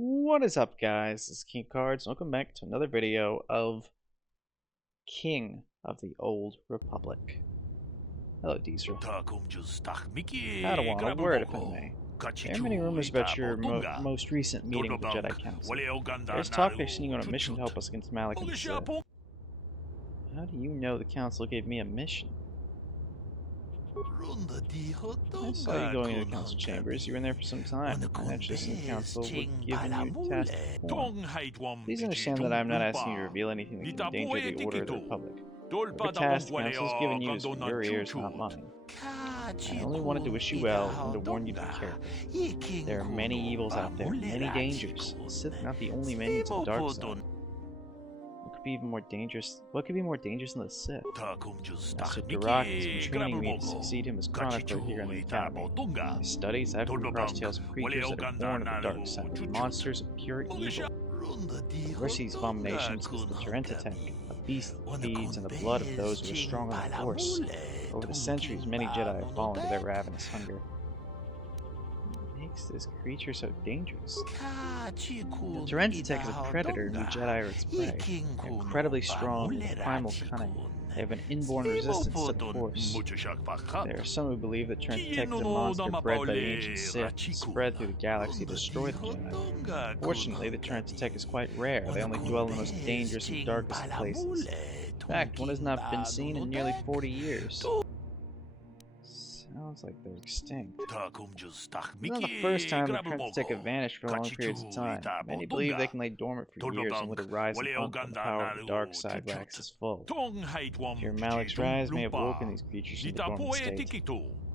What is up, guys? This is King Cards. Welcome back to another video of King of the Old Republic. Hello, Diesel. Padawan, a word, if I may. There are many rumors about your most recent meeting with the Jedi Council. There's talk they're sending you on a mission to help us against Malik and the Sith. How do you know the Council gave me a mission? I saw you going into the Council chambers. You were in there for some time. I naturally assumed the Council would give you tasks to perform. Please understand that I am not asking you to reveal anything that can endanger the order of the Republic. Whatever task the Council has given you is for your ears, not mine. I only wanted to wish you well and to warn you to be careful. There are many evils out there, many dangers. The Sith are not the only minions of the dark side. What could be more dangerous than the Sith? Master Durak has been training me to succeed him as chronicler here in the Academy. In my studies, I've come across tales of creatures that are born of the dark side, monsters of pure evil. The worst of these abominations is the Terentatek, a beast that feeds on the blood of those who are strong on the Force. Over the centuries, many Jedi have fallen to their ravenous hunger. What makes this creature so dangerous? The Terentatek is a predator, and the Jedi are its prey. They're incredibly strong with primal cunning. They have an inborn resistance to the Force. There are some who believe that Terentatek is a monster bred by the ancient Sith, spread through the galaxy to destroy the Jedi. Fortunately, the Terentatek is quite rare. They only dwell in the most dangerous and darkest of places. In fact, one has not been seen in nearly 40 years. Sounds like they're extinct. It's not the first time the Terentatek have vanished for long periods of time. Many believe they can lay dormant for years and let a rise and hunt when the power of the dark side waxes full. Fear Malik's rise may have woken these creatures into dormant state.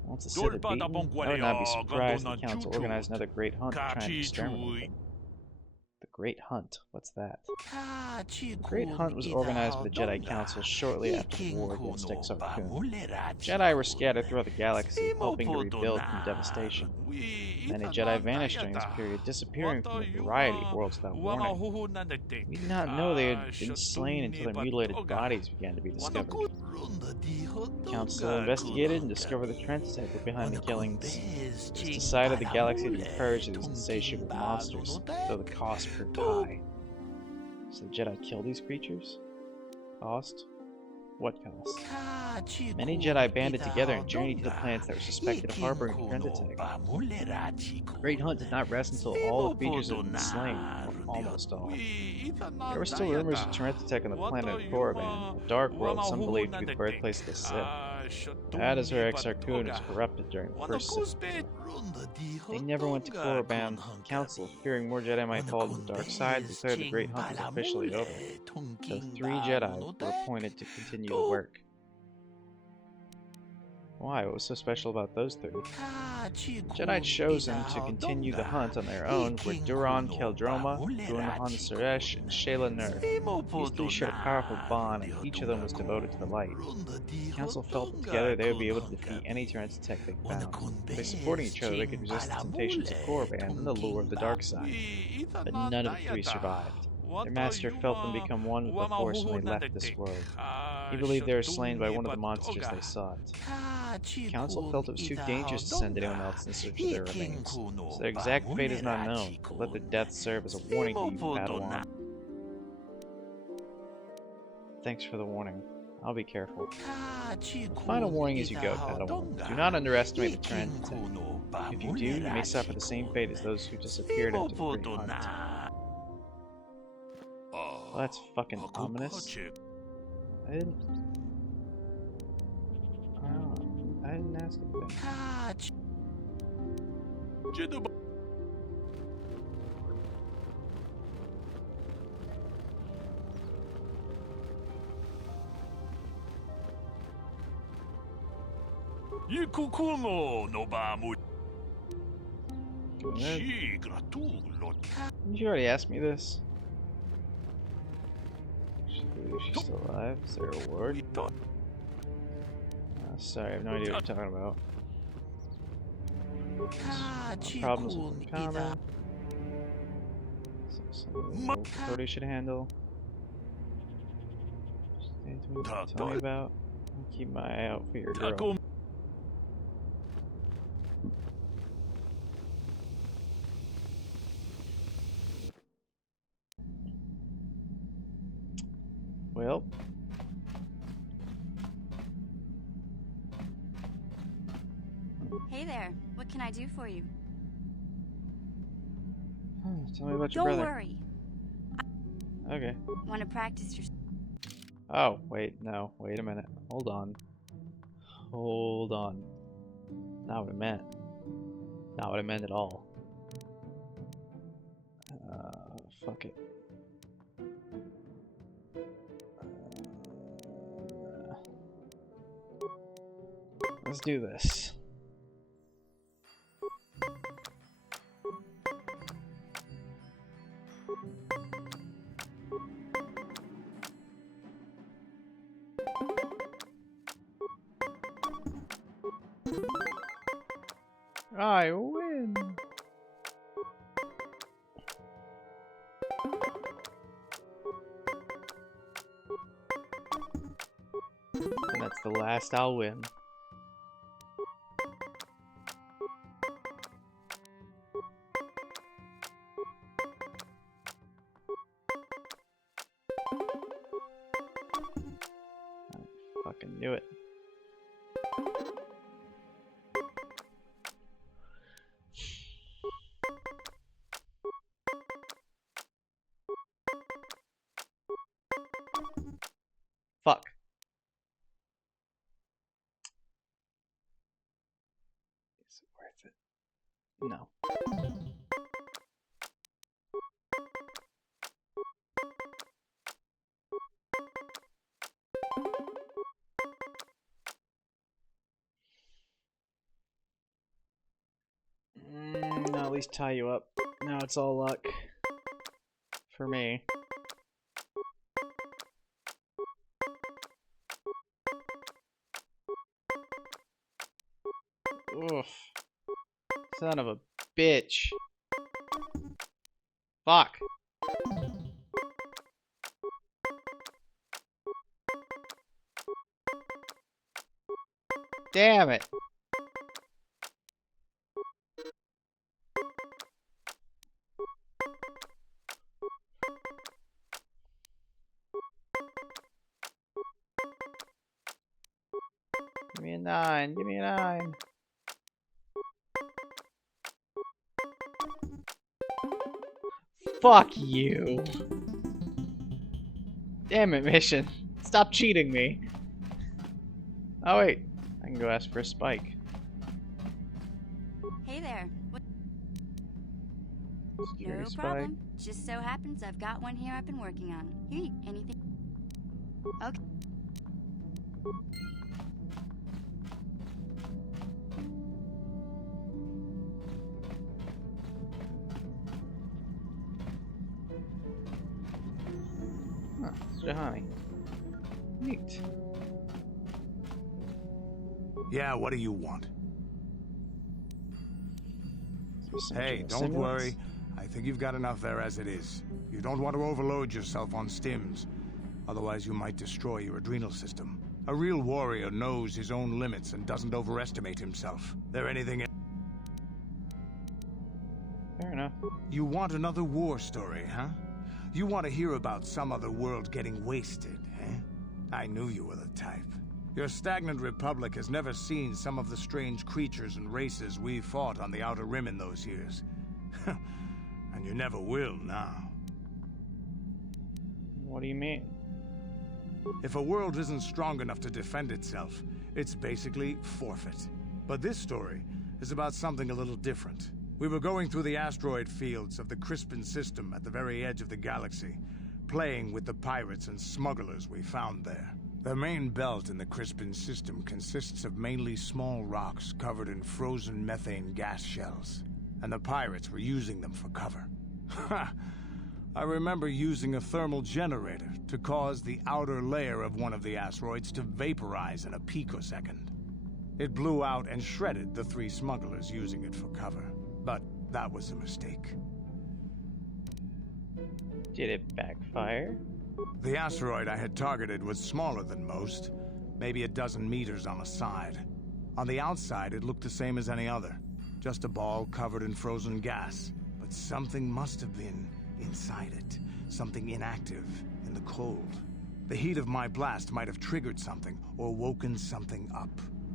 Once the Sith are beaten, I would not be surprised if the Council organized another great hunt to try and exterminate them. The Great Hunt? What's that? The Great Hunt was organized by the Jedi Council shortly after the war against Exar Kun. Jedi were scattered throughout the galaxy, helping to rebuild from devastation. Many Jedi vanished during this period, disappearing from a variety of worlds without warning. We did not know they had been slain until their mutilated bodies began to be discovered. The Council investigated and discovered the Terentatek were behind the killings. It was decided the galaxy to be purged of these insatiable monsters, though the cost proved high. So the Jedi kill these creatures? Cost? What cost? Many Jedi banded together and journeyed to the planets that were suspected of harboring the Terentatek. The Great Hunt did not rest until all the creatures had been slain, or almost all. There were still rumors of Terentatek on the planet of Korriban, a dark world some believed to be the birthplace of the Sith. That is where Exar Kun was corrupted during the first Sith War. They never went to Korriban. The Council, fearing more Jedi might fall to the dark side, declared the Great Hunt was officially over. So 3 Jedi were appointed to continue the work. Why? What was so special about those 3? The Jedi chosen to continue the hunt on their own were Duran Keldroma, Gunhan Suresh, and Shayla Nur. These 3 shared a powerful bond, and each of them was devoted to the light. The Council felt that together they would be able to defeat any Terentatek they found. By supporting each other, they could resist the temptations of Korriban and the lure of the dark side. But none of the 3 survived. Their master felt them become one with the Force when they left this world. He believed they were slain by one of the monsters they sought. The Council felt it was too dangerous to send anyone else in search of their remains, so their exact fate is not known, but let their deaths serve as a warning to you, Padawan. Thanks for the warning. I'll be careful. A final warning as you go, Padawan. Do not underestimate the Terentatek. If you do, you may suffer the same fate as those who disappeared after the Great Hunt. Well, that's fucking ominous. I didn't ask anything. Didn't you already ask me this? She's still alive. Is there a word? Sorry, I have no idea what you're talking about. Problems with common. Something the authority should handle. Just anything to tell me about. I'll keep my eye out for your girl. Well. Hey there. What can I do for you? Tell me about your brother. Don't worry. Okay. Want to practice your... Oh, wait, no. Wait a minute. Hold on. Hold on. Not what I meant. Not what I meant at all. Fuck it. Let's do this. I win! And that's the last I'll win. I fucking knew it. Fuck. Is it worth it? No. I'll at least tie you up. Now it's all luck. For me. Oof. Son of a bitch. Fuck. Damn it. Give me a 9. Give me a 9. Fuck you. Damn it, mission. Stop cheating me. Oh, wait. I can go ask for a spike. Hey there. What... Security No spike. problem. Just so happens I've got one here I've been working on. Here, anything? Okay. Huh, Jahani. Neat. Yeah, what do you want? Hey, don't Simulants? worry. I think you've got enough there as it is. You don't want to overload yourself on stims. Otherwise, you might destroy your adrenal system. A real warrior knows his own limits and doesn't overestimate himself. There anything else? Fair enough. You want another war story, huh? You want to hear about some other world getting wasted, eh? I knew you were the type. Your stagnant republic has never seen some of the strange creatures and races we fought on the Outer Rim in those years. And you never will now. What do you mean? If a world isn't strong enough to defend itself, it's basically forfeit. But this story is about something a little different. We were going through the asteroid fields of the Crispin system at the very edge of the galaxy, playing with the pirates and smugglers we found there. The main belt in the Crispin system consists of mainly small rocks covered in frozen methane gas shells, and the pirates were using them for cover. Ha! I remember using a thermal generator to cause the outer layer of one of the asteroids to vaporize in a picosecond. It blew out and shredded the 3 smugglers using it for cover. But that was a mistake. Did it backfire? The asteroid I had targeted was smaller than most, maybe a dozen meters on a side. On the outside, it looked the same as any other, just a ball covered in frozen gas. But something must have been inside it, something inactive in the cold. The heat of my blast might have triggered something or woken something up.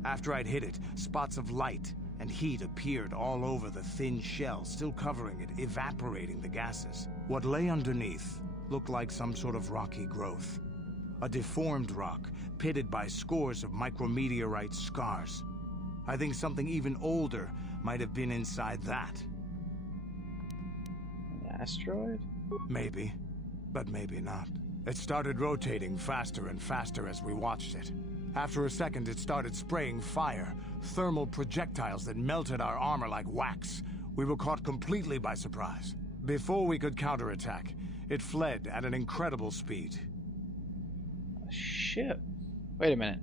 After I'd hit it, spots of light and heat appeared all over the thin shell, still covering it, evaporating the gases. What lay underneath looked like some sort of rocky growth. A deformed rock, pitted by scores of micrometeorite scars. I think something even older might have been inside that. An asteroid? Maybe, but maybe not. It started rotating faster and faster as we watched it. After a second, it started spraying fire, thermal projectiles that melted our armor like wax. We were caught completely by surprise. Before we could counterattack, it fled at an incredible speed. Shit. Wait a minute.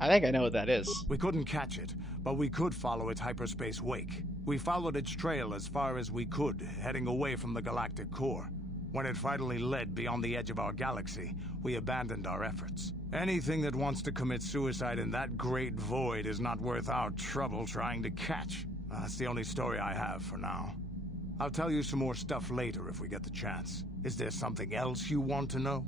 I think I know what that is. We couldn't catch it, but we could follow its hyperspace wake. We followed its trail as far as we could, heading away from the galactic core. When it finally led beyond the edge of our galaxy, we abandoned our efforts. Anything that wants to commit suicide in that great void is not worth our trouble trying to catch. That's the only story I have for now. I'll tell you some more stuff later if we get the chance. Is there something else you want to know?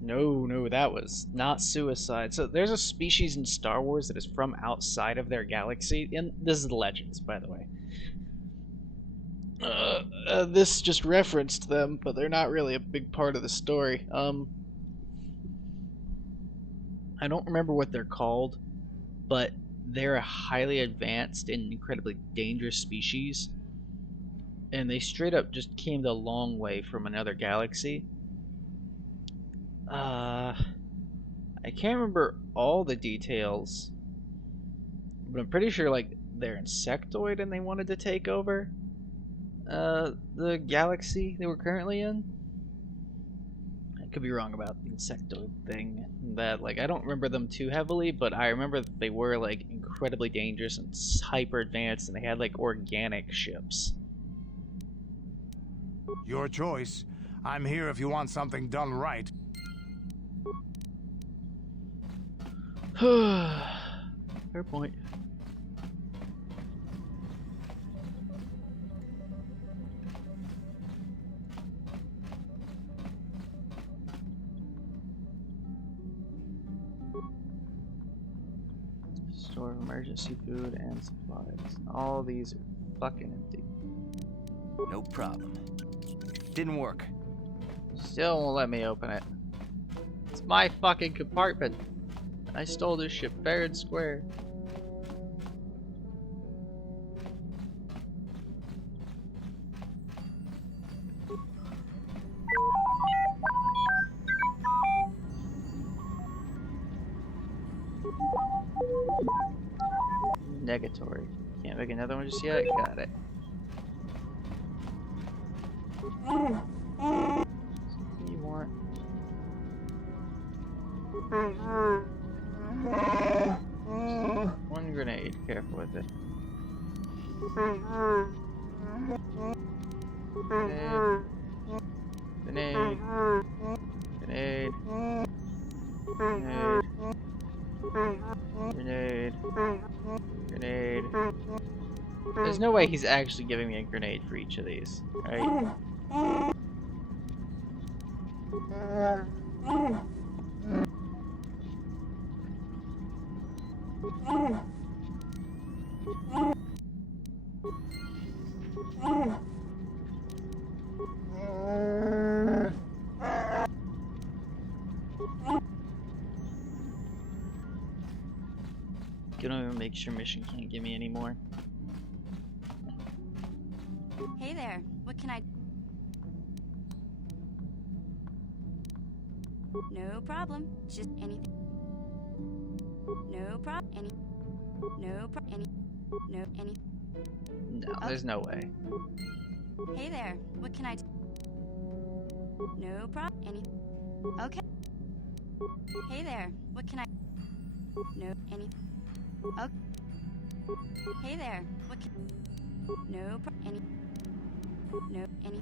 No, that was not suicide. So there's a species in Star Wars that is from outside of their galaxy, and this is Legends, by the way. This just referenced them, but they're not really a big part of the story. I don't remember what they're called, but they're a highly advanced and incredibly dangerous species, and they straight up just came the long way from another galaxy. I can't remember all the details, but I'm pretty sure like they're insectoid and they wanted to take over the galaxy they were currently in. I could be wrong about the insectoid thing. That like I don't remember them too heavily, but I remember that they were like incredibly dangerous and hyper advanced, and they had like organic ships. Your choice. I'm here if you want something done right. Fair point. Store of emergency food and supplies. All these are fucking empty. No problem. Didn't work. Still won't let me open it. It's my fucking compartment. I stole this shit fair and square. Negatory. Can't make another one just yet? Got it. Something you want? One grenade. Careful with it. Grenade. Grenade. Grenade. Grenade. Grenade. There's no way he's actually giving me a grenade for each of these, right? You don't even make sure mission can't give me any more. Hey there, what can I... No problem, just anything. No problem, any... No problem, any... No, any... No, there's no way. Hey there, what can I... No problem, any... Okay. Hey there, what can I... No, any... Okay. Hey there, what can... No problem, any... No, any...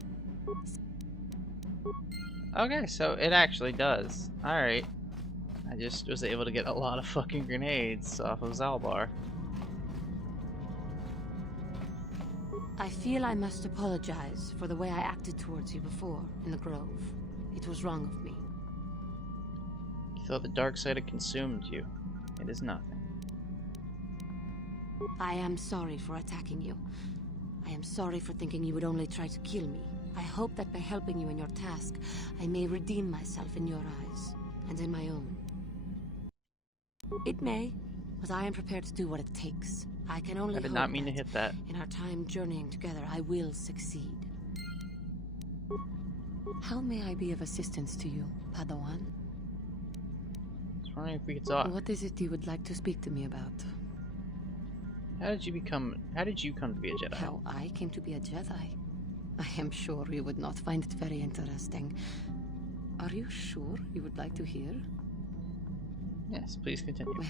Okay, so it actually does. Alright. I just was able to get a lot of fucking grenades off of Zalbar. I feel I must apologize for the way I acted towards you before in the Grove. It was wrong of me. thought the dark side had consumed you. It is nothing. I am sorry for attacking you. I am sorry for thinking you would only try to kill me. I hope that by helping you in your task, I may redeem myself in your eyes, and in my own. It may, but I am prepared to do what it takes. I can only I did hope not mean to hit that. in our time journeying together, I will succeed. How may I be of assistance to you, Padawan? I was wondering if we could talk. What is it you would like to speak to me about? How did you come to be a Jedi? How I came to be a Jedi? I am sure you would not find it very interesting. Are you sure you would like to hear? Yes, please continue. Well,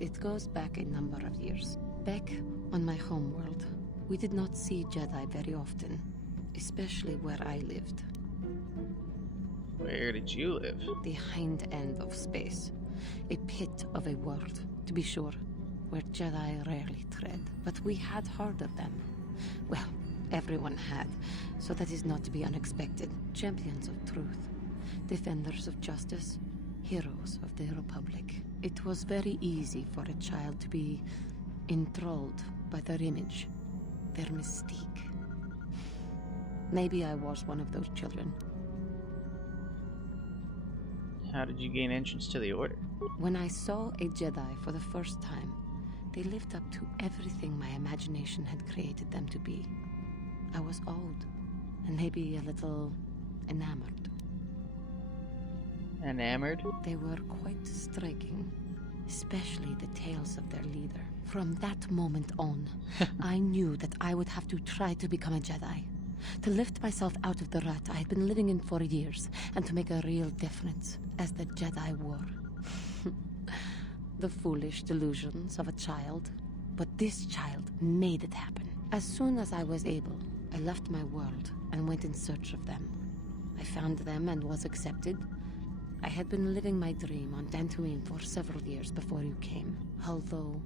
it goes back a number of years. Back on my homeworld, we did not see Jedi very often, especially where I lived. Where did you live? The hind end of space. A pit of a world, to be sure, where Jedi rarely tread. But we had heard of them. Well, everyone had, so that is not to be unexpected. Champions of truth, defenders of justice, heroes of the Republic. It was very easy for a child to be enthralled by their image, their mystique. Maybe I was one of those children. How did you gain entrance to the Order? When I saw a Jedi for the first time, they lived up to everything my imagination had created them to be. I was awed, and maybe a little enamored. Enamored? They were quite striking, especially the tales of their leader. From that moment on, I knew that I would have to try to become a Jedi. To lift myself out of the rut I had been living in for years, and to make a real difference, as the Jedi were. The foolish delusions of a child. But this child made it happen. As soon as I was able, I left my world and went in search of them. I found them and was accepted. I had been living my dream on Dantooine for several years before you came, although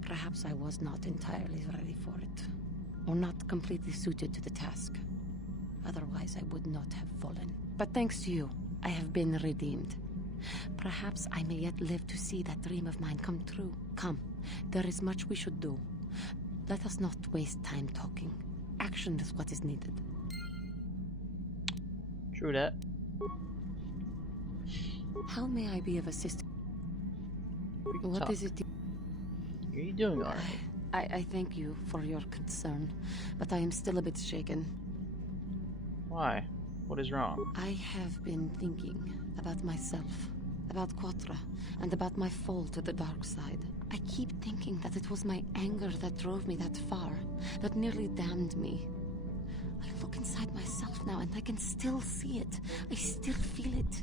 perhaps I was not entirely ready for it, or not completely suited to the task. Otherwise, I would not have fallen. But thanks to you, I have been redeemed. Perhaps I may yet live to see that dream of mine come true. Come, there is much we should do. Let us not waste time talking. Action is what is needed. True that. How may I be of assistance? What is it? Are you doing alright? I thank you for your concern, but I am still a bit shaken. Why? What is wrong? I have been thinking about myself, about Quatra, and about my fall to the dark side. I keep thinking that it was my anger that drove me that far, that nearly damned me. I look inside myself now and I can still see it. I still feel it.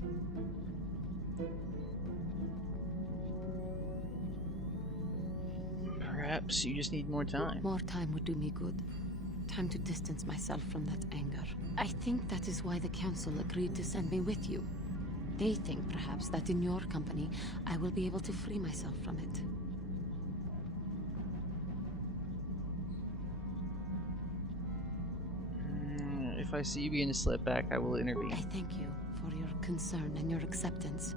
Perhaps you just need more time. More time would do me good. Time to distance myself from that anger. I think that is why the Council agreed to send me with you. They think, perhaps, that in your company, I will be able to free myself from it. If I see you begin to slip back, I will intervene. I thank you for your concern and your acceptance.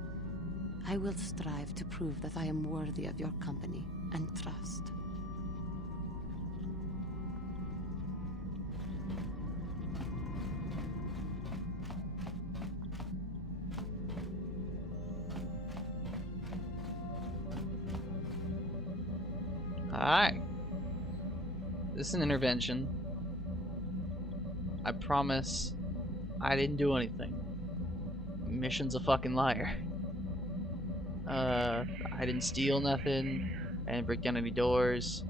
I will strive to prove that I am worthy of your company and trust. Hi. This is an intervention. I promise I didn't do anything. Mission's a fucking liar. I didn't steal nothing. I didn't break down any doors.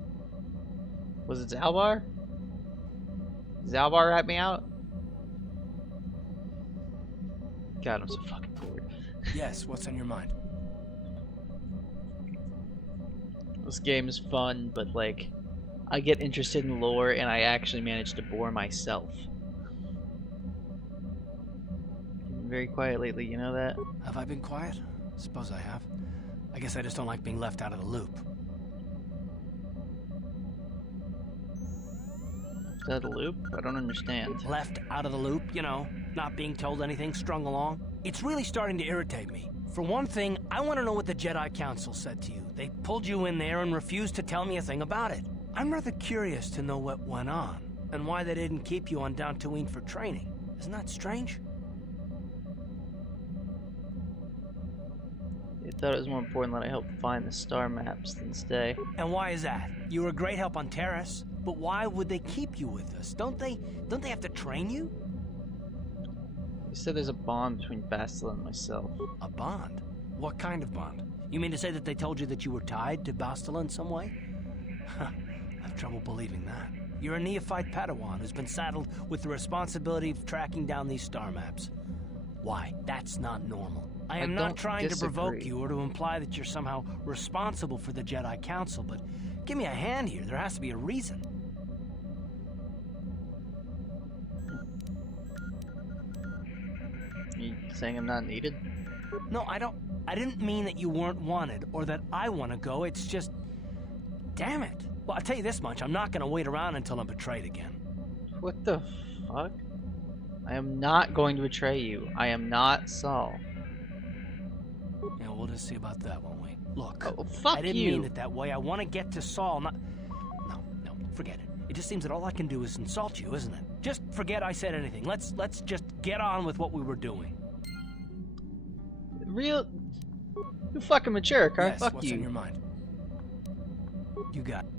Was it Zalbar? Zalbar rat me out? God, I'm so fucking bored. Yes, what's on your mind? This game is fun, but like, I get interested in lore and I actually manage to bore myself. Been very quiet lately, you know that? Have I been quiet? Suppose I have. I guess I just don't like being left out of the loop. Is that a loop? I don't understand. Left out of the loop, you know, not being told anything, strung along. It's really starting to irritate me. For one thing, I want to know what the Jedi Council said to you. They pulled you in there and refused to tell me a thing about it. I'm rather curious to know what went on, and why they didn't keep you on Dantooine for training. Isn't that strange? They thought it was more important that I help find the star maps than stay. And why is that? You were a great help on Terrace, but why would they keep you with us? Don't they have to train you? They said there's a bond between Bastila and myself. A bond? What kind of bond? You mean to say that they told you that you were tied to Bastila in some way? I have trouble believing that. You're a neophyte Padawan who's been saddled with the responsibility of tracking down these star maps. Why? That's not normal. I am not trying to provoke you or to imply that you're somehow responsible for the Jedi Council, but give me a hand here. There has to be a reason. You saying I'm not needed? No, I didn't mean that you weren't wanted or that I want to go. It's just... Damn it. Well, I'll tell you this much. I'm not going to wait around until I'm betrayed again. What the fuck? I am not going to betray you. I am not Saul. Yeah, we'll just see about that, won't we? Look, fuck I didn't you. mean it that way. I want to get to Saul, not... No, forget it. It just seems that all I can do is insult you, isn't it? Just forget I said anything. Let's just get on with what we were doing. You fucking mature, Car. Yes, Fuck what's you. on your mind? You got it.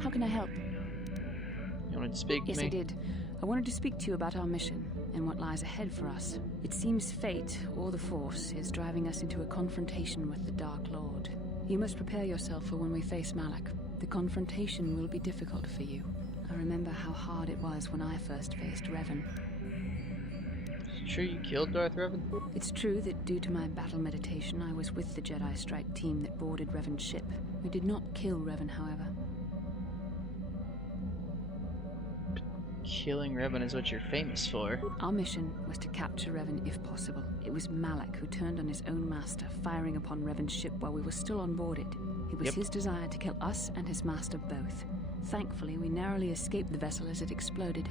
How can I help? You wanted to speak to me? Yes, I did. I wanted to speak to you about our mission and what lies ahead for us. It seems fate, or the Force, is driving us into a confrontation with the Dark Lord. You must prepare yourself for when we face Malak. The confrontation will be difficult for you. I remember how hard it was when I first faced Revan. Is it true you killed Darth Revan? It's true that due to my battle meditation, I was with the Jedi strike team that boarded Revan's ship. We did not kill Revan, however. Killing Revan is what you're famous for. Our mission was to capture Revan if possible. It was Malak who turned on his own master, firing upon Revan's ship while we were still on board it. It was his desire to kill us and his master both. Thankfully, we narrowly escaped the vessel as it exploded.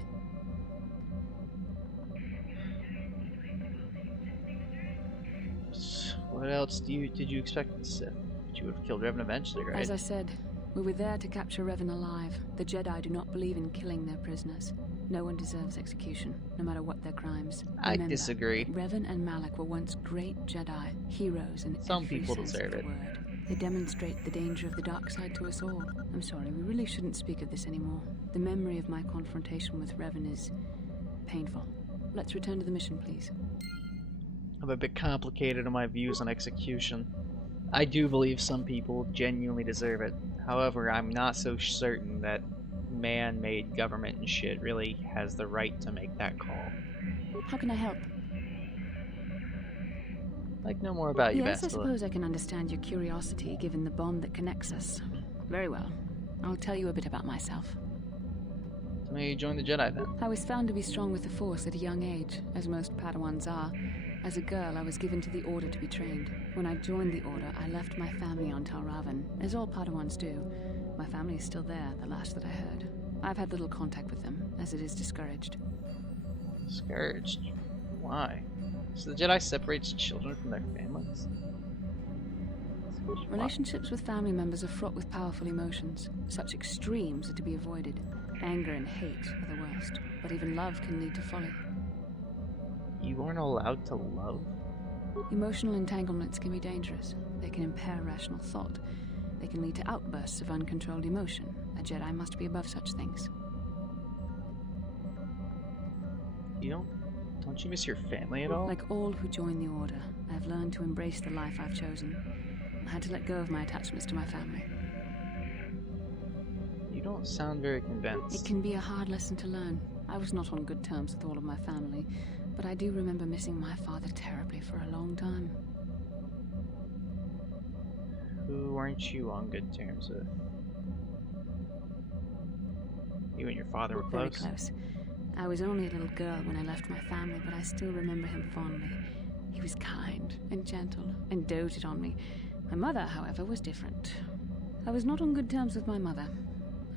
What else did you expect to say? That you would have killed Revan eventually, right? As I said, we were there to capture Revan alive. The Jedi do not believe in killing their prisoners. No one deserves execution, no matter what their crimes. I disagree. Revan and Malak were once great Jedi, heroes in Some every people sense deserve of it. the word. They demonstrate the danger of the dark side to us all. I'm sorry, we really shouldn't speak of this anymore. The memory of my confrontation with Revan is painful. Let's return to the mission, please. I'm a bit complicated in my views on execution. I do believe some people genuinely deserve it. However, I'm not so certain that man-made government and shit really has the right to make that call. How can I help? Like, know more about you, Yes, I Bastila. suppose I can understand your curiosity, given the bond that connects us. Very well. I'll tell you a bit about myself. Tell me you joined the Jedi then. I was found to be strong with the Force at a young age, as most Padawans are. As a girl, I was given to the Order to be trained. When I joined the Order, I left my family on Talravan, as all Padawans do. My family is still there, the last that I heard. I've had little contact with them, as it is discouraged. Discouraged? Why? So the Jedi separates children from their families? Relationships with family members are fraught with powerful emotions. Such extremes are to be avoided. Anger and hate are the worst, but even love can lead to folly. You aren't allowed to love? Emotional entanglements can be dangerous. They can impair rational thought. They can lead to outbursts of uncontrolled emotion. A Jedi must be above such things. Don't you miss your family at all? Like all who join the Order, I've learned to embrace the life I've chosen. I had to let go of my attachments to my family. You don't sound very convinced. It can be a hard lesson to learn. I was not on good terms with all of my family, but I do remember missing my father terribly for a long time. Who weren't you on good terms with? You and your father were Very close? close. I was only a little girl when I left my family, but I still remember him fondly. He was kind and gentle and doted on me. My mother, however, was different. I was not on good terms with my mother.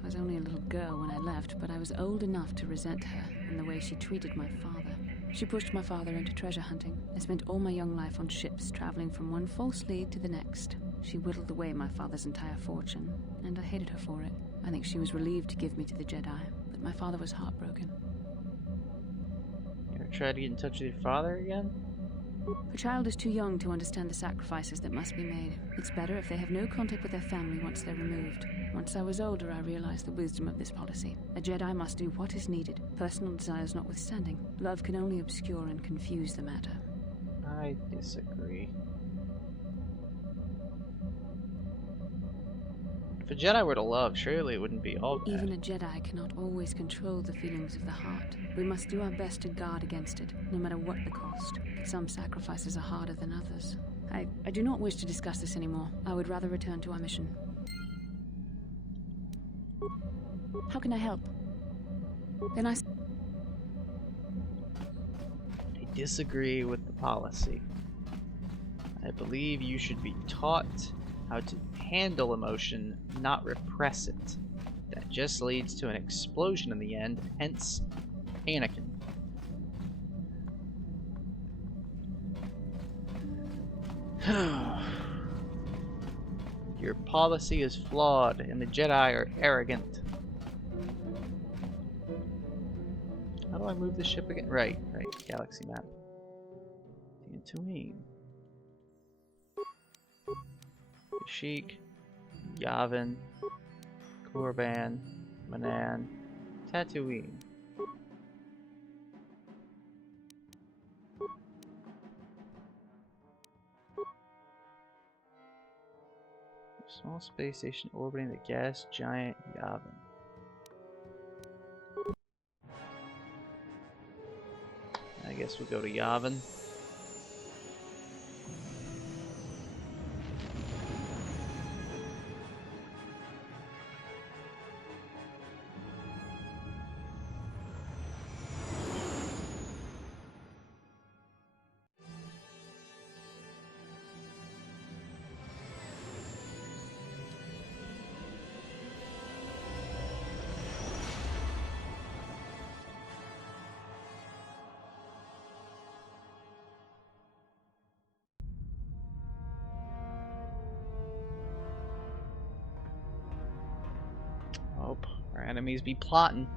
I was only a little girl when I left, but I was old enough to resent her and the way she treated my father. She pushed my father into treasure hunting. I spent all my young life on ships, traveling from one false lead to the next. She whittled away my father's entire fortune, and I hated her for it. I think she was relieved to give me to the Jedi, but my father was heartbroken. You ever try to get in touch with your father again? A child is too young to understand the sacrifices that must be made. It's better if they have no contact with their family once they're removed. Once I was older, I realized the wisdom of this policy. A Jedi must do what is needed, personal desires notwithstanding. Love can only obscure and confuse the matter. I disagree. If a Jedi were to love, surely it wouldn't be all bad. Even a Jedi cannot always control the feelings of the heart. We must do our best to guard against it, no matter what the cost. But some sacrifices are harder than others. I do not wish to discuss this anymore. I would rather return to our mission. How can I help? Then I disagree with the policy. I believe you should be taught how to handle emotion, not repress it. That just leads to an explosion in the end, hence Anakin. Your policy is flawed, and the Jedi are arrogant. How do I move the ship again? Right, galaxy map. Tatooine. Kashyyyk, Yavin, Korriban, Manan, Tatooine. Small space station orbiting the gas giant Yavin. I guess we'll go to Yavin. Hope our enemies be plotting.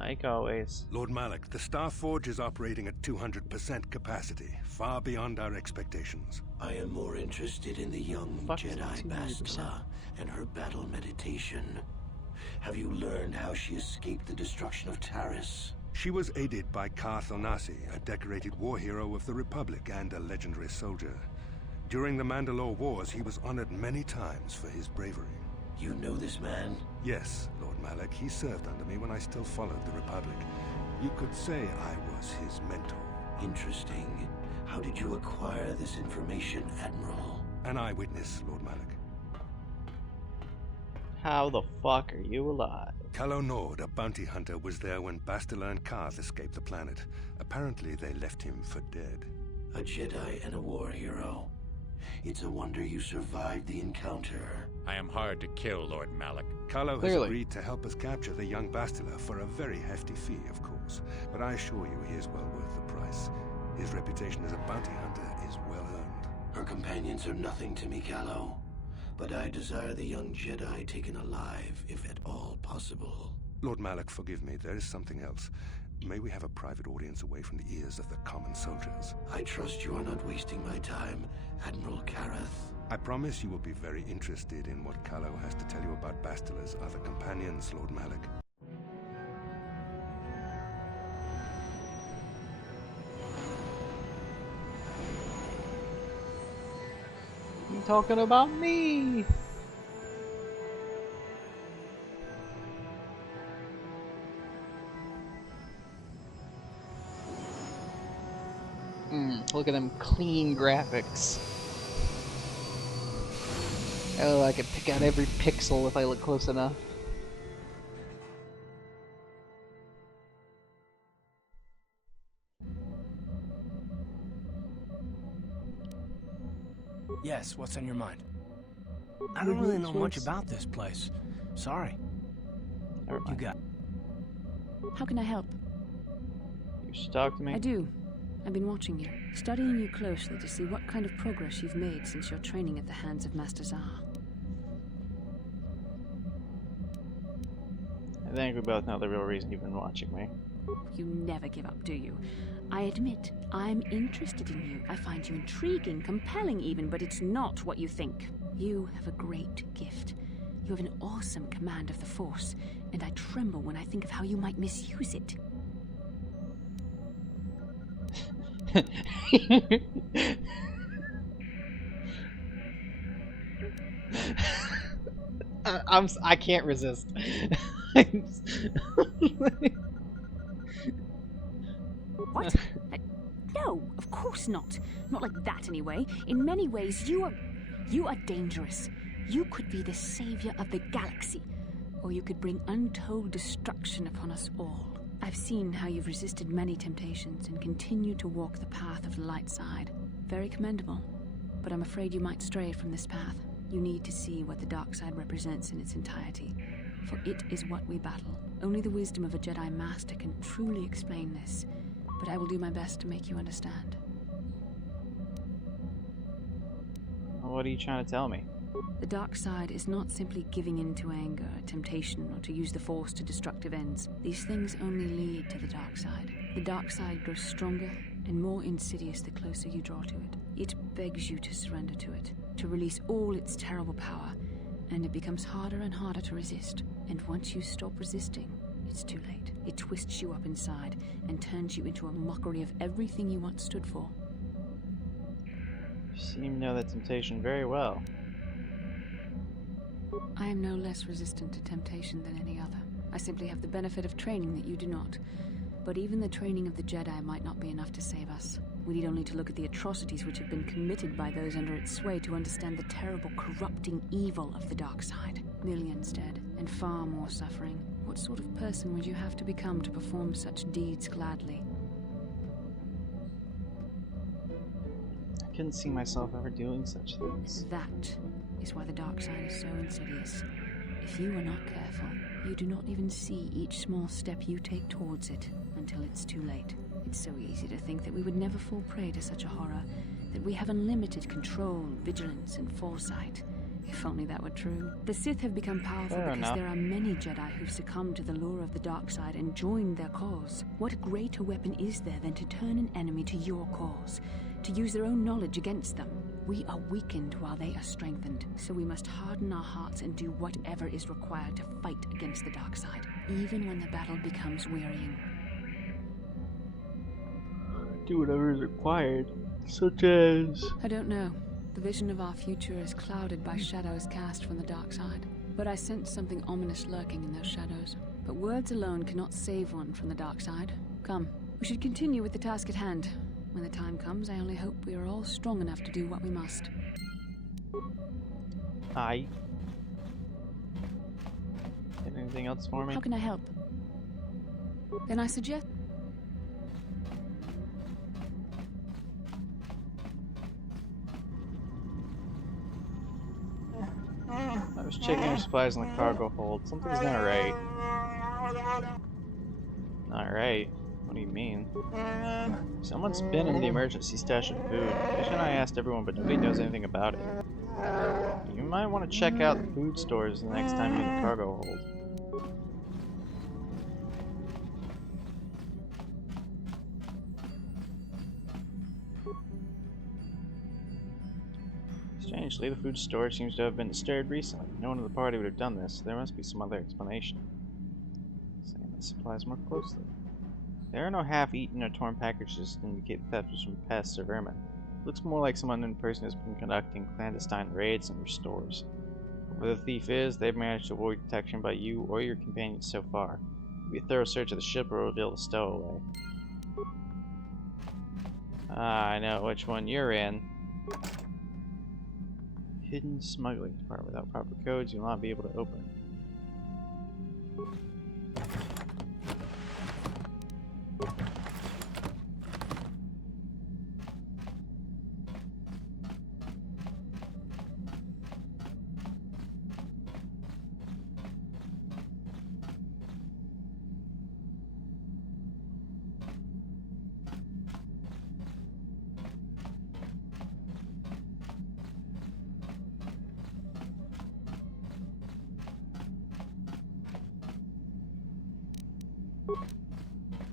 Like always. Lord Malak, the Star Forge is operating at 200% capacity, far beyond our expectations. I am more interested in the young Jedi Bastila and her battle meditation. Have you learned how she escaped the destruction of Taris? She was aided by Karth Onasi, a decorated war hero of the Republic and a legendary soldier. During the Mandalore Wars, he was honored many times for his bravery. You know this man? Yes, Lord Malak. He served under me when I still followed the Republic. You could say I was his mentor. Interesting. How did you acquire this information, Admiral? An eyewitness, Lord Malak. How the fuck are you alive? Calo Nord, a bounty hunter, was there when Bastila and Karth escaped the planet. Apparently, they left him for dead. A Jedi and a war hero. It's a wonder you survived the encounter. I am hard to kill, Lord Malak. Calo has agreed to help us capture the young Bastila for a very hefty fee, of course. But I assure you he is well worth the price. His reputation as a bounty hunter is well earned. Her companions are nothing to me, Calo. But I desire the young Jedi taken alive, if at all possible. Lord Malak, forgive me. There is something else. May we have a private audience away from the ears of the common soldiers? I trust you are not wasting my time, Admiral Kareth. I promise you will be very interested in what Calo has to tell you about Bastila's other companions, Lord Malak. You talking about me? Look at them clean graphics. Oh, I can pick out every pixel if I look close enough. Yes, what's on your mind? I don't really know much about this place. Sorry. Never mind. You got... How can I help? You stalked me? I do. I've been watching you, studying you closely to see what kind of progress you've made since your training at the hands of Master Zar. I think we both know the real reason you've been watching me. You never give up, do you? I admit, I'm interested in you. I find you intriguing, compelling even, but it's not what you think. You have a great gift. You have an awesome command of the Force, and I tremble when I think of how you might misuse it. I can't resist. What? No, of course not. Not like that, anyway. In many ways, you are dangerous. You could be the savior of the galaxy, or you could bring untold destruction upon us all. I've seen how you've resisted many temptations and continue to walk the path of the light side. Very commendable. But I'm afraid you might stray from this path. You need to see what the dark side represents in its entirety, for it is what we battle. Only the wisdom of a Jedi Master can truly explain this, but I will do my best to make you understand. What are you trying to tell me? The dark side is not simply giving in to anger, temptation, or to use the Force to destructive ends. These things only lead to the dark side. The dark side grows stronger and more insidious the closer you draw to it. It begs you to surrender to it, to release all its terrible power, and it becomes harder and harder to resist. And once you stop resisting, it's too late. It twists you up inside and turns you into a mockery of everything you once stood for. You seem to know that temptation very well. I am no less resistant to temptation than any other. I simply have the benefit of training that you do not. But even the training of the Jedi might not be enough to save us. We need only to look at the atrocities which have been committed by those under its sway to understand the terrible, corrupting evil of the dark side. Millions dead, and far more suffering. What sort of person would you have to become to perform such deeds gladly? I couldn't see myself ever doing such things. That is why the dark side is so insidious. If you are not careful, you do not even see each small step you take towards it until it's too late. It's so easy to think that we would never fall prey to such a horror, that we have unlimited control, vigilance, and foresight. If only that were true. The Sith have become powerful because there are many Jedi who've succumbed to the lure of the dark side and joined their cause. What greater weapon is there than to turn an enemy to your cause, to use their own knowledge against them? We are weakened while they are strengthened, so we must harden our hearts and do whatever is required to fight against the dark side, even when the battle becomes wearying. Do whatever is required, such as... I don't know. The vision of our future is clouded by shadows cast from the dark side. But I sense something ominous lurking in those shadows. But words alone cannot save one from the dark side. Come, we should continue with the task at hand. When the time comes, I only hope we are all strong enough to do what we must. Aye. Got anything else for me? How can I help? Then I suggest... I was checking our supplies in the cargo hold. Something's not right. Not right? What do you mean? Someone's been in the emergency stash of food. Fish and I asked everyone, but nobody knows anything about it. You might want to check out the food stores the next time you're in the cargo hold. Strangely, the food store seems to have been disturbed recently. No one in the party would have done this. There must be some other explanation. Examine the supplies more closely. There are no half-eaten or torn packages that indicate the theft was from pests or vermin. It looks more like some unknown person has been conducting clandestine raids in your stores. Whoever the thief is, they've managed to avoid detection by you or your companions so far. Maybe a thorough search of the ship will reveal the stowaway. Ah, I know which one you're in. Hidden smuggling department. Without proper codes, you'll not be able to open it.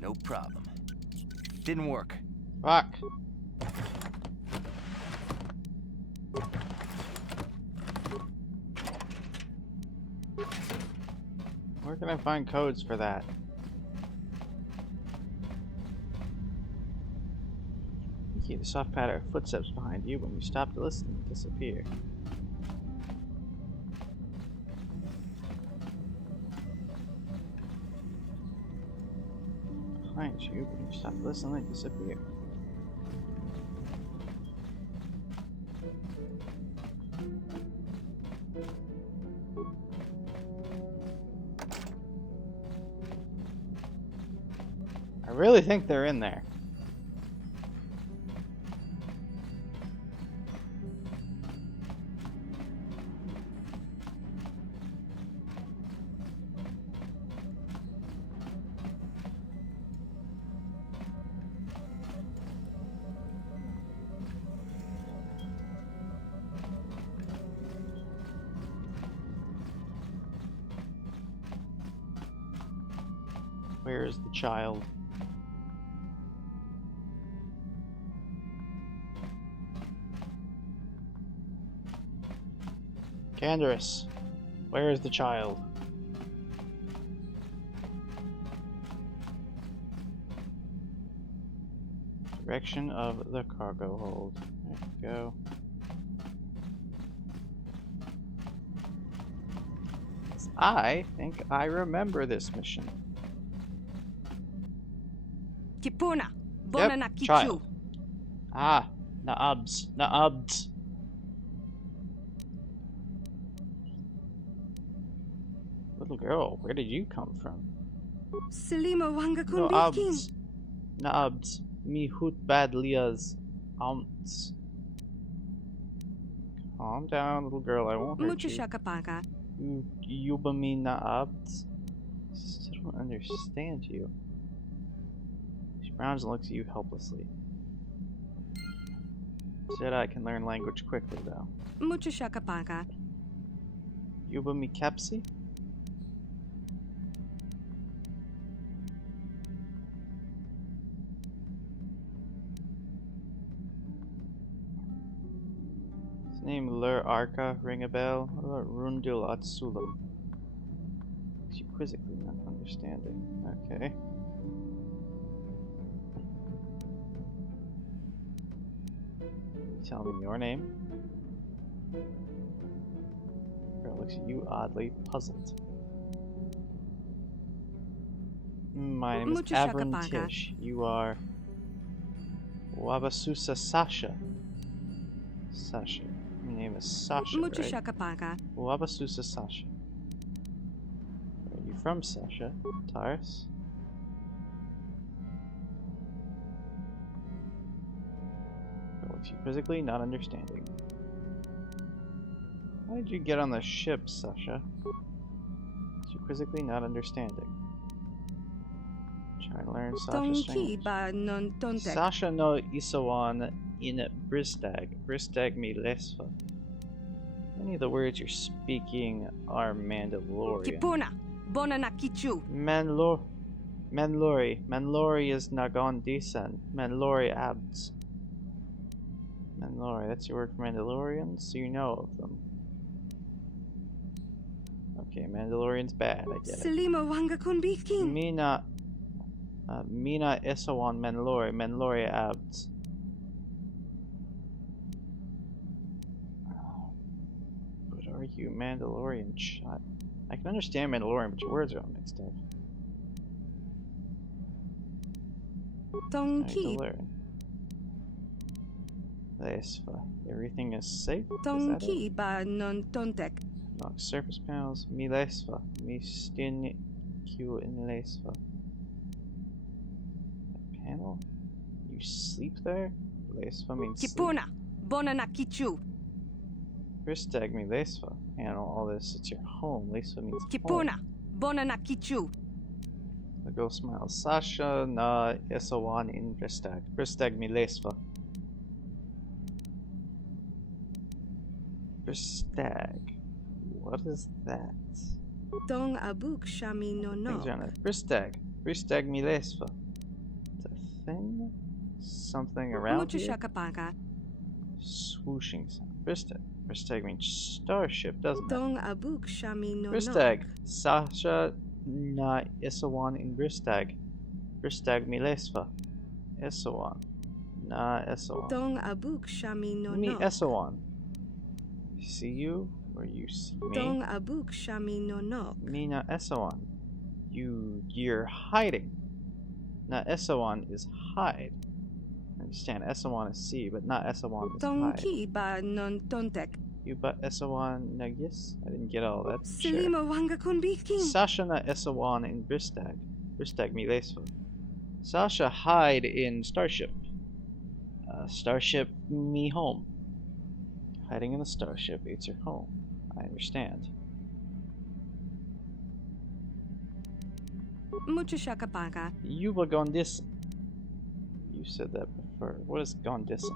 No problem. Didn't work. Fuck. Where can I find codes for that? You hear the soft patter of footsteps behind you. When you stop to listen, they disappear. Behind you, when you stop to listen, they disappear. I really think they're in there. Where is the child? Candaris, where is the child? Direction of the cargo hold. There we go. I think I remember this mission. Kipuna, Yep, child. Ah, Naabs, Naabs. Little girl, where did you come from? Selima wanga Naabs, Naabs, mi hut bad lias, ounce. Calm down, little girl, I won't hurt you. Yubami Naabs. Still don't understand you. She frowns and looks at you helplessly. Jedi can learn language quickly, though. Yubami Kepsi? His name Lur Arka, ring a bell? What about Rundil Atsulam? She quizzically not understanding. Okay. Tell me your name. Girl looks at you oddly puzzled. My name is Avron Tish. You are Wabasusa Sasha. Sasha. Your name is Sasha, right? Wabasusa Sasha. Where are you from, Sasha? Taurus? You physically not understanding. How did you get on the ship, Sasha? You quizzically not understanding. Trying to learn Sasha's language. Sasha no Isawan in Bristag. Bristag me lesfa. Many of the words you're speaking are Mandalorian. Manlori is Nagon Desan. Manlori abds. Mandalorian, that's your word for Mandalorians, so you know of them. Okay, Mandalorian's bad, I get it. Mina Esawan Mandalori abds. What are you, Mandalorian shot? I can understand Mandalorian, but your words are all mixed up. Mandalorian. Everything is safe? Knock surface panels. Mi lesva. Mi stin Q in lesva. Panel? You sleep there? Lesva means sleep. Bristag mi lesva. Panel, all this, it's your home. Lesva means home. The girl smiles. Sasha na esawan in Bristag. Bristag mi lesva. Bristag. What is that? Dong abuk shami no no. Things on it. Bristag. Bristag Milesva. It's a thing? Something around here? Swooshing sound. Bristag. Bristag means starship, doesn't it? Bristag. Sasha na Isawan in Bristag. Bristag Milesva. Isawan. Na Isawan. Me Isawan. See you? Or you see me? Me na Isawan. You're hiding. Na Isawan is hide. I understand Isawan is see, but not Isawan is hide. You but Isawan Nagis? I didn't get all that. Sure. Sasha na Isawan in Bristag. Bristag Milesva. Sasha hide in Starship. Starship me home. Hiding in the Starship, it's your home. I understand. Yuba Gondisan. You said that before. What is Gondisan?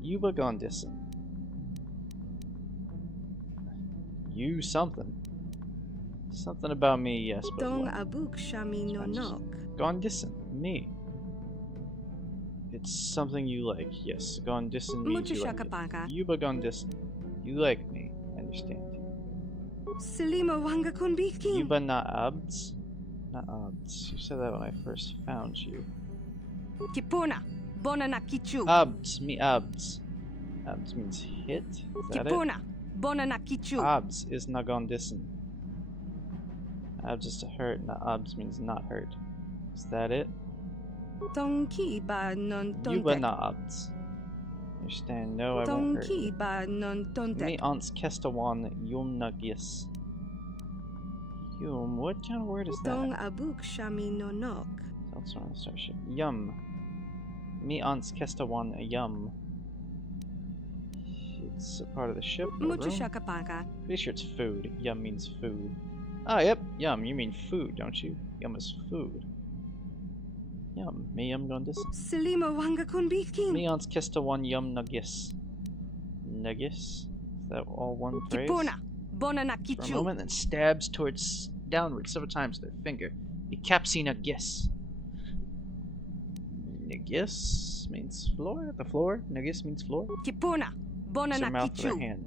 Yuba Gondisan. You something. Something about me, yes, but Gondisan, me. It's something you like, yes. Gondisan means you like it. Yuba Gondisan. You like me, I understand. Yuba na abds? Na abds. You said that when I first found you. Abds, me abds. Abds means hit? Is that it? Abs is Nagondisan. Abs is to hurt, na abs means not hurt. Is that it? Yuba na abds. Understand? No, I won't hurt you. Me ans kestawan yum nagis. Yum, what kind of word is that? That's on the starship. Yum. Me ans kestawan yum. It's a part of the ship. Pretty sure it's food. Yum means food. Ah, yep. Yum. You mean food, don't you? Yum is food. Yum. Me yum gondis. Me ans kestawan yum nagis. Nagis? Is that all one phrase? For a moment, then stabs towards downward several times with their finger. Ikapsi nagis. Nagis means floor? The floor? Nagis means floor? Use their mouth with their hand.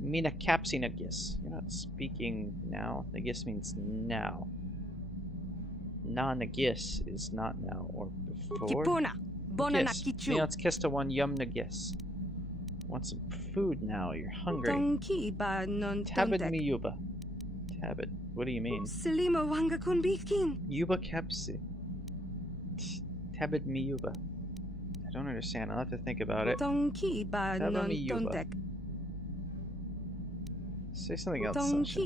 Mina capsi nagis. You're not speaking now. Nagis means now. Na nagis is not now or before. Nagis. Minats kesta one yum nagis. Want some food now? You're hungry. Tabid miyuba. Tabid. What do you mean? Yuba capsi. Tabid miyuba. I don't understand. I'll have to think about it. Taba miyuba. Say something else, Sasha.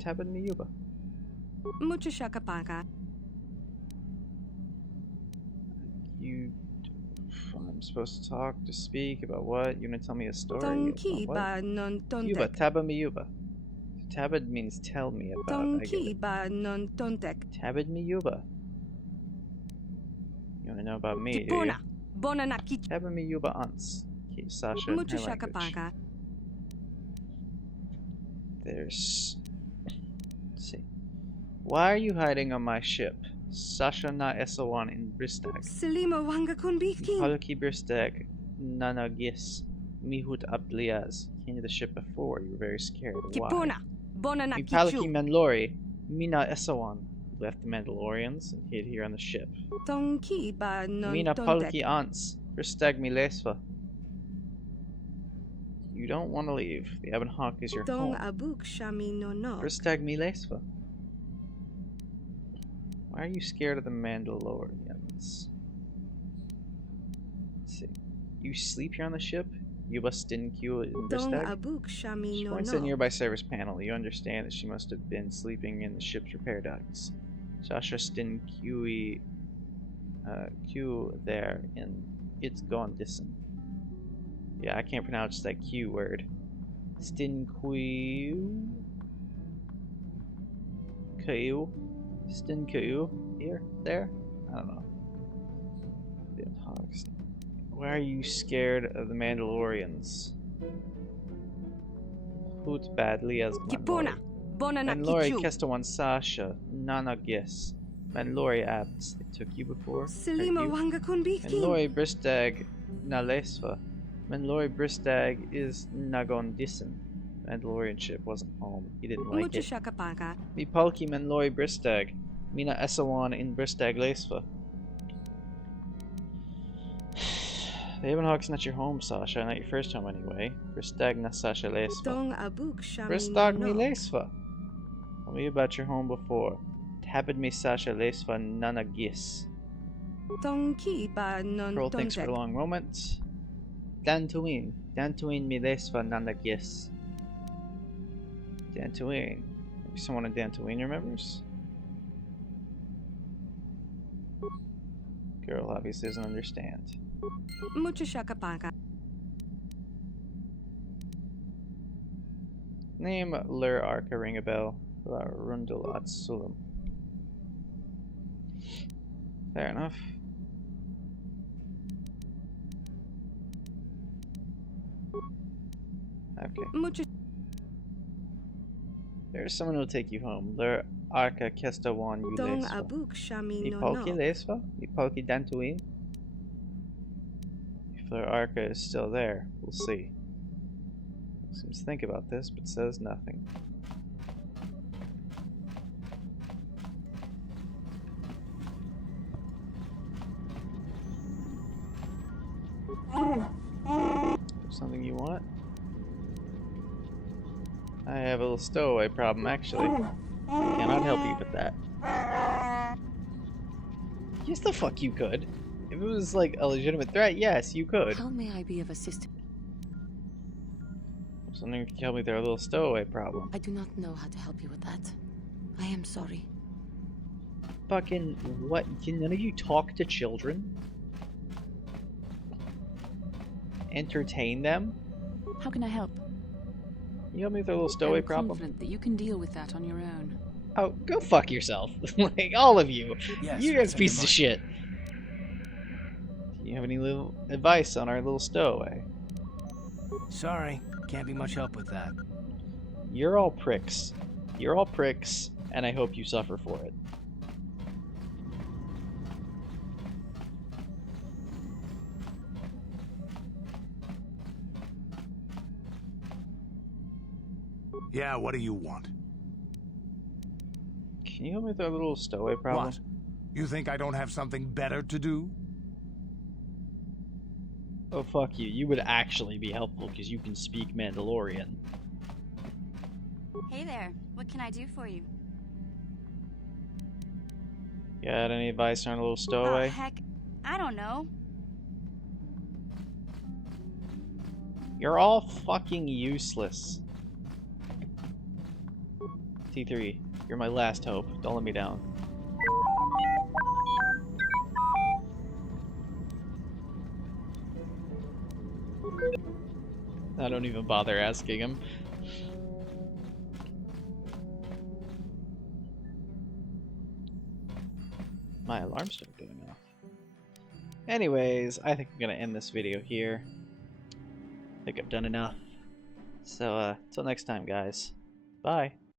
Tabid miyuba. You... I'm supposed to talk, to speak about what? You're gonna tell me a story? Yuba, taba mi yuba. Tabid means tell me about. Tabid mi yuba. You wanna know about me, do you? Tabid mi yuba ans. Okay, Sasha in her language. There's... Let's see. Why are you hiding on my ship? Sasha na esawan in Bristag. Paluki Bristag nanagis mihut abdliaz. Came to the ship before. You were very scared. Why? Mi Paluki Mandalori mina esawan. Left the Mandalorians and hid here on the ship. Mina Paluki ants Bristag milesva. You don't want to leave. The Ebon Hawk is your home. Bristag milesva. Why are you scared of the Mandalorians? Let's see. You sleep here on the ship? Yuba Stinkyu in Bristag? She points at a nearby service panel. You understand that she must have been sleeping in the ship's repair ducts. Sasha Stinkyu Q there, and it's gone distant. Yeah, I can't pronounce that Q word. Stinkyu. Kyu. Stinkyu. Here? There? I don't know. Why are you scared of the Mandalorians? Hoot badly as Lori Kestawan Sasha, Nana Gis. Lori Abs, they took you before. Lori Bristag Nalesva. Lori Bristag is Nagon Dissen. Mandalorian ship wasn't home. He didn't like it. Mi Palki Lori Bristag. Mina Esawan in Bristag Lesva. The Havenhawk's not your home, Sasha. Not your first home, anyway. Bristag na Sasha Lesva. Bristag mi Lesva. Tell me about your home before. Tabid mi Sasha Lesva Nana Gis. Pearl thinks for a long moment. Dantuin mi Lesva Nana Gis. Dantuin. Maybe someone in Dantuin remembers? Girl obviously doesn't understand. Name Lur Arca ring a bell. Rundel Atsulum. Fair enough. Okay. There's someone who'll take you home. Lur Arca Kestawan you Lesva. Ipalki Lesva? Ipalki Dantuin? If Lur Arca is still there, we'll see. Seems to think about this, but says nothing. Something you want? I have a little stowaway problem, actually. I cannot help you with that. Yes, the fuck you could. If it was like a legitimate threat, yes, you could. How may I be of assistance? Something you can help me with our little stowaway problem. I do not know how to help you with that. I am sorry. Fucking what? Can none of you talk to children? Entertain them? How can I help? You help me with our little stowaway problem? I'm confident that you can deal with that on your own. Oh, go fuck yourself. Like, all of you. Yes, you guys pieces of shit. Do you have any little advice on our little stowaway? Sorry, can't be much help with that. You're all pricks. You're all pricks, and I hope you suffer for it. Yeah, what do you want? Can you help me with our little stowaway problem? What? You think I don't have something better to do? Oh, fuck you. You would actually be helpful because you can speak Mandalorian. Hey there, what can I do for you? Got any advice on a little stowaway? Oh, heck, I don't know. You're all fucking useless. T3, you're my last hope. Don't let me down. I don't even bother asking him. My alarm started going off. Anyways, I think I'm gonna end this video here. I think I've done enough. So, till next time, guys. Bye.